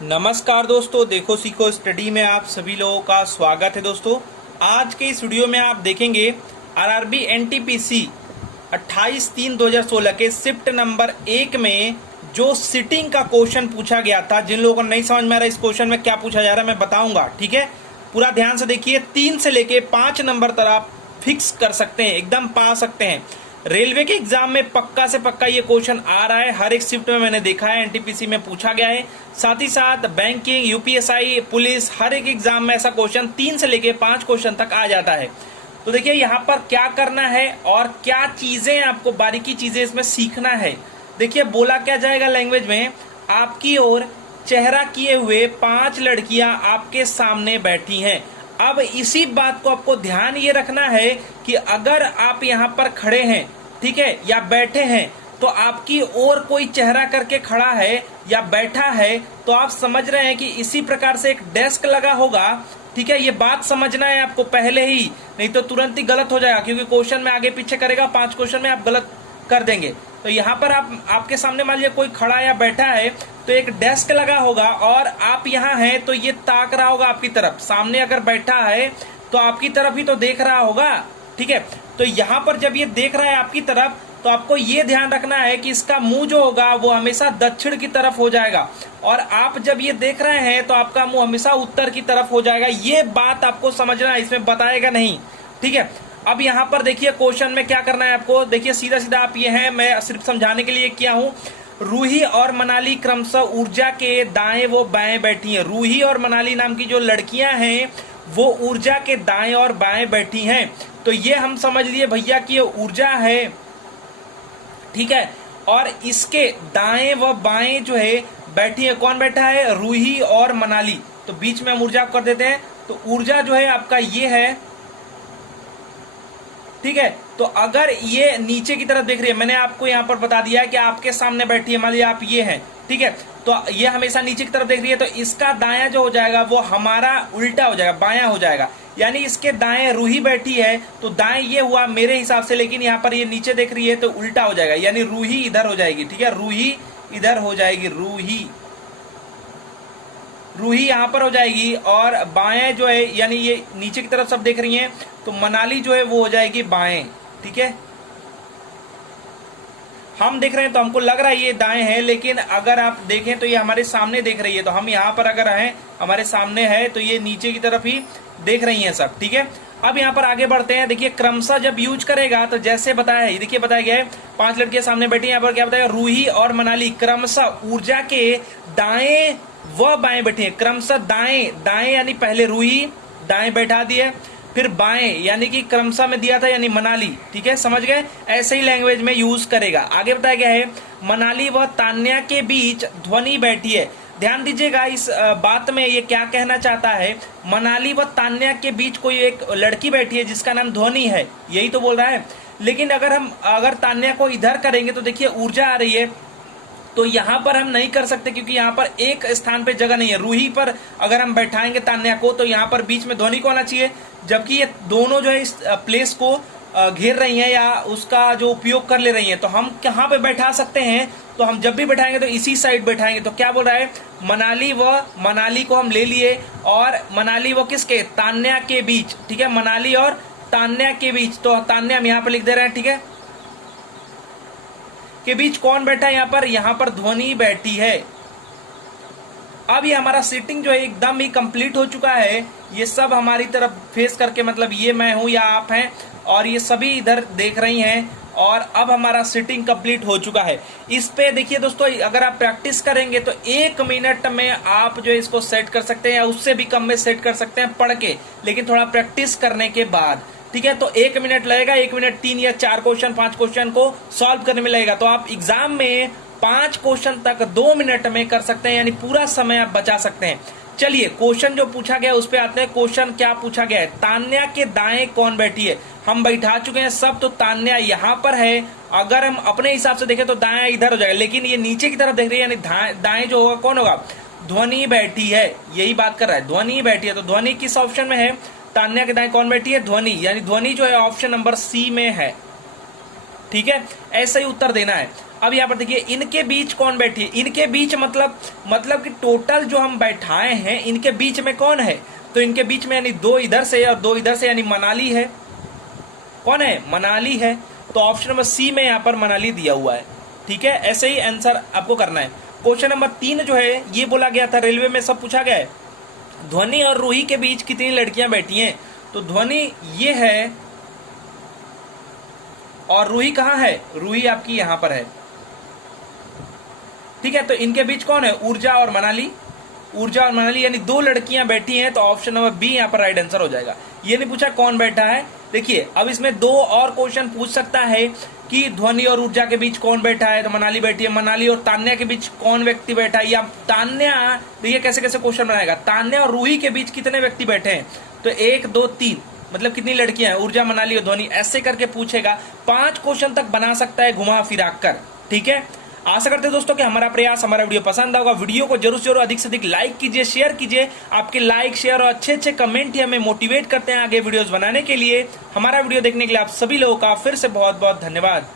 नमस्कार दोस्तों, देखो सीखो स्टडी में आप सभी लोगों का स्वागत है। दोस्तों आज के इस वीडियो में आप देखेंगे आरआरबी एनटीपीसी 28/3/2016 के शिफ्ट नंबर 1 में जो सिटिंग का क्वेश्चन पूछा गया था। जिन लोगों को नहीं समझ में आ रहा इस क्वेश्चन में क्या पूछा जा रहा है मैं बताऊंगा, ठीक है। पूरा ध्यान से देखिए, 3 से लेके 5 नंबर तक आप फिक्स कर सकते हैं, एकदम पा सकते हैं। रेलवे के एग्जाम में पक्का से पक्का ये क्वेश्चन आ रहा है, हर एक शिफ्ट में मैंने देखा है, एनटीपीसी में पूछा गया है। साथ ही साथ बैंकिंग, यूपीएसआई, पुलिस, हर एक एग्जाम में ऐसा क्वेश्चन 3 से लेके 5 क्वेश्चन तक आ जाता है। तो देखिए यहाँ पर क्या करना है और क्या चीजें आपको बारीकी चीजें इसमें सीखना है। देखिए बोला क्या जाएगा लैंग्वेज में, आपकी ओर चेहरा किए हुए 5 लड़कियां आपके सामने बैठी हैं। अब इसी बात को आपको ध्यान ये रखना है कि अगर आप यहाँ पर खड़े हैं, ठीक है, या बैठे हैं, तो आपकी ओर कोई चेहरा करके खड़ा है या बैठा है, तो आप समझ रहे हैं कि इसी प्रकार से एक डेस्क लगा होगा, ठीक है। ये बात समझना है आपको पहले ही, नहीं तो तुरंत ही गलत हो जाएगा, क्योंकि क्वेश्चन में आगे पीछे करेगा, 5 क्वेश्चन में आप गलत कर देंगे। तो यहाँ पर आपके सामने मान लीजिए कोई खड़ा या बैठा है, तो एक डेस्क लगा होगा और आप यहाँ हैं तो ये ताक रहा होगा आपकी तरफ। सामने अगर बैठा है तो आपकी तरफ ही तो देख रहा होगा, ठीक है। तो यहाँ पर जब ये देख रहा है आपकी तरफ, तो आपको ये ध्यान रखना है कि इसका मुंह जो होगा वो हमेशा दक्षिण की तरफ हो जाएगा, और आप जब ये देख रहे हैं तो आपका मुंह हमेशा उत्तर की तरफ हो जाएगा। ये बात आपको समझना है, इसमें बताएगा नहीं, ठीक है। अब यहाँ पर देखिए क्वेश्चन में क्या करना है आपको, देखिए सीधा सीधा आप ये हैं, मैं सिर्फ समझाने के लिए किया हूँ। रूही और मनाली क्रमशः ऊर्जा के दाएं व बाएं बैठी हैं। रूही और मनाली नाम की जो लड़कियां हैं वो ऊर्जा के दाएं और बाएं बैठी हैं। तो ये हम समझ लिए भैया कि ये ऊर्जा है, ठीक है, और इसके दाएं व बाएं जो है बैठी है, कौन बैठा है, रूही और मनाली। तो बीच में हम ऊर्जा कर देते हैं, तो ऊर्जा जो है आपका ये है, ठीक है। तो अगर ये नीचे की तरफ देख रही है, मैंने आपको यहाँ पर बता दिया है कि आपके सामने बैठी है, मान लीजिए आप ये हैं, ठीक है, तो ये हमेशा नीचे की तरफ देख रही है, तो इसका दायां जो हो जाएगा वो हमारा उल्टा हो जाएगा, बायां हो जाएगा। यानी इसके दाएं रूही बैठी है, तो दाएं ये हुआ मेरे हिसाब से, लेकिन यहाँ पर ये नीचे देख रही है तो उल्टा हो जाएगा, यानी रूही इधर हो जाएगी, ठीक है, रूही इधर हो जाएगी, रूही यहाँ पर हो जाएगी, और बाएं जो है यानी ये नीचे की तरफ सब देख रही हैं, तो मनाली जो है वो हो जाएगी बाएं, ठीक है। हम देख रहे हैं तो हमको लग रहा है ये दाएं है, लेकिन अगर आप देखें तो ये हमारे सामने देख रही है, तो हम यहाँ पर अगर हैं, हमारे सामने है, तो ये नीचे की तरफ ही देख रही हैं सब, ठीक है। अब यहाँ पर आगे बढ़ते हैं। देखिए क्रमशः जब यूज करेगा तो जैसे बताया है, देखिए बताया गया है 5 लड़कियां सामने बैठी हैं, यहाँ पर क्या बताया, रूही और मनाली क्रमशः ऊर्जा के दाएं व बाएं बैठी है। क्रमशः दाएं, दाएं यानी पहले रूही दाएं बैठा दिए, फिर बाएं यानी कि क्रमशः में दिया था यानी मनाली, ठीक है, समझ गए। ऐसे ही लैंग्वेज में यूज करेगा। आगे बताया गया है मनाली व तान्या के बीच ध्वनि बैठी है। ध्यान दीजिएगा इस बात में ये क्या कहना चाहता है, मनाली व तान्या के बीच कोई एक लड़की बैठी है जिसका नाम ध्वनि है, यही तो बोल रहा है। लेकिन अगर तान्या को इधर करेंगे तो देखिए ऊर्जा आ रही है, तो यहाँ पर हम नहीं कर सकते, क्योंकि यहाँ पर एक स्थान पे जगह नहीं है। रूही पर अगर हम बैठाएंगे तान्या को, तो यहाँ पर बीच में ध्वनि को आना चाहिए, जबकि ये दोनों जो है इस प्लेस को घेर रही हैं या उसका जो उपयोग कर ले रही हैं। तो हम कहाँ पे बैठा सकते हैं, तो हम जब भी बैठाएंगे तो इसी साइड बैठाएंगे। तो क्या बोल रहा है, मनाली को हम ले लिए, और मनाली व किसके, तान्या के बीच, ठीक है, मनाली और तान्या के बीच। तो तान्या हम यहाँ पर लिख दे रहे हैं, ठीक है, के बीच कौन बैठा है, यहाँ पर ध्वनि बैठी है। अब ये हमारा सीटिंग जो है एकदम ही कंप्लीट हो चुका है। ये सब हमारी तरफ फेस करके, मतलब ये मैं हूं या आप हैं, और ये सभी इधर देख रही हैं, और अब हमारा सीटिंग कंप्लीट हो चुका है। इस पे देखिए दोस्तों, अगर आप प्रैक्टिस करेंगे तो 1 मिनट में आप जो है इसको सेट कर सकते हैं, या उससे भी कम में सेट कर सकते हैं पढ़ के, लेकिन थोड़ा प्रैक्टिस करने के बाद, ठीक है। तो 1 मिनट लगेगा, 1 मिनट 3 या 4 क्वेश्चन 5 क्वेश्चन को सॉल्व करने में लगेगा। तो आप एग्जाम में 5 क्वेश्चन तक 2 मिनट में कर सकते हैं, यानी पूरा समय आप बचा सकते हैं। चलिए क्वेश्चन जो पूछा गया उस पे आते हैं। क्वेश्चन क्या पूछा गया है, तान्या के दाएं कौन बैठी है। हम बैठा चुके हैं सब, तो तान्या यहाँ पर है। अगर हम अपने हिसाब से देखें तो दाएं इधर हो जाएगा, लेकिन ये नीचे की तरफ देख रही है, यानी दाएं जो होगा कौन होगा, ध्वनि बैठी है, यही बात कर रहा है, ध्वनि बैठी है। तो ध्वनि किस ऑप्शन में है, तान्या के दाएं कौन बैठी है, ध्वनि, यानी ध्वनि जो है ऑप्शन नंबर सी में है, ठीक है। ऐसा ही उत्तर देना है। अब यहाँ पर देखिए इनके बीच कौन बैठी है, इनके बीच मतलब कि टोटल जो हम बैठाए हैं इनके बीच में कौन है, तो इनके बीच में यानी 2 इधर से और 2 इधर से, यानी मनाली है। कौन है, मनाली है। तो ऑप्शन नंबर सी में यहाँ पर मनाली दिया हुआ है। ठीक है, ऐसे ही आंसर आपको करना है। क्वेश्चन नंबर 3 जो है ये बोला गया था, रेलवे में सब पूछा गया है, ध्वनि और रूही के बीच कितनी लड़कियां बैठी हैं, तो ध्वनि ये है और रूही कहाँ है, रूही आपकी यहां पर है। ठीक है, तो इनके बीच कौन है, ऊर्जा और मनाली, ऊर्जा और मनाली यानी 2 लड़कियां बैठी हैं, तो ऑप्शन नंबर बी यहां पर राइट आंसर हो जाएगा। ये नहीं पूछा कौन बैठा है। देखिए अब इसमें 2 और क्वेश्चन पूछ सकता है कि ध्वनि और ऊर्जा के बीच कौन बैठा है, तो मनाली बैठी है। मनाली और तान्या के बीच कौन व्यक्ति बैठा है, या तान्या, देखिए कैसे कैसे क्वेश्चन बनाएगा, तान्या और रूही के बीच कितने व्यक्ति बैठे हैं, तो 1 2 3 मतलब कितनी लड़कियां हैं, ऊर्जा मनाली और ध्वनि, ऐसे करके पूछेगा। 5 क्वेश्चन तक बना सकता है घुमा फिरा कर। ठीक है, आशा करते हैं दोस्तों कि हमारा प्रयास, हमारा वीडियो पसंद होगा। वीडियो को जरूर से जरूर अधिक से अधिक लाइक कीजिए, शेयर कीजिए। आपके लाइक, शेयर और अच्छे अच्छे कमेंट ही हमें मोटिवेट करते हैं आगे वीडियोस बनाने के लिए। हमारा वीडियो देखने के लिए आप सभी लोगों का फिर से बहुत बहुत धन्यवाद।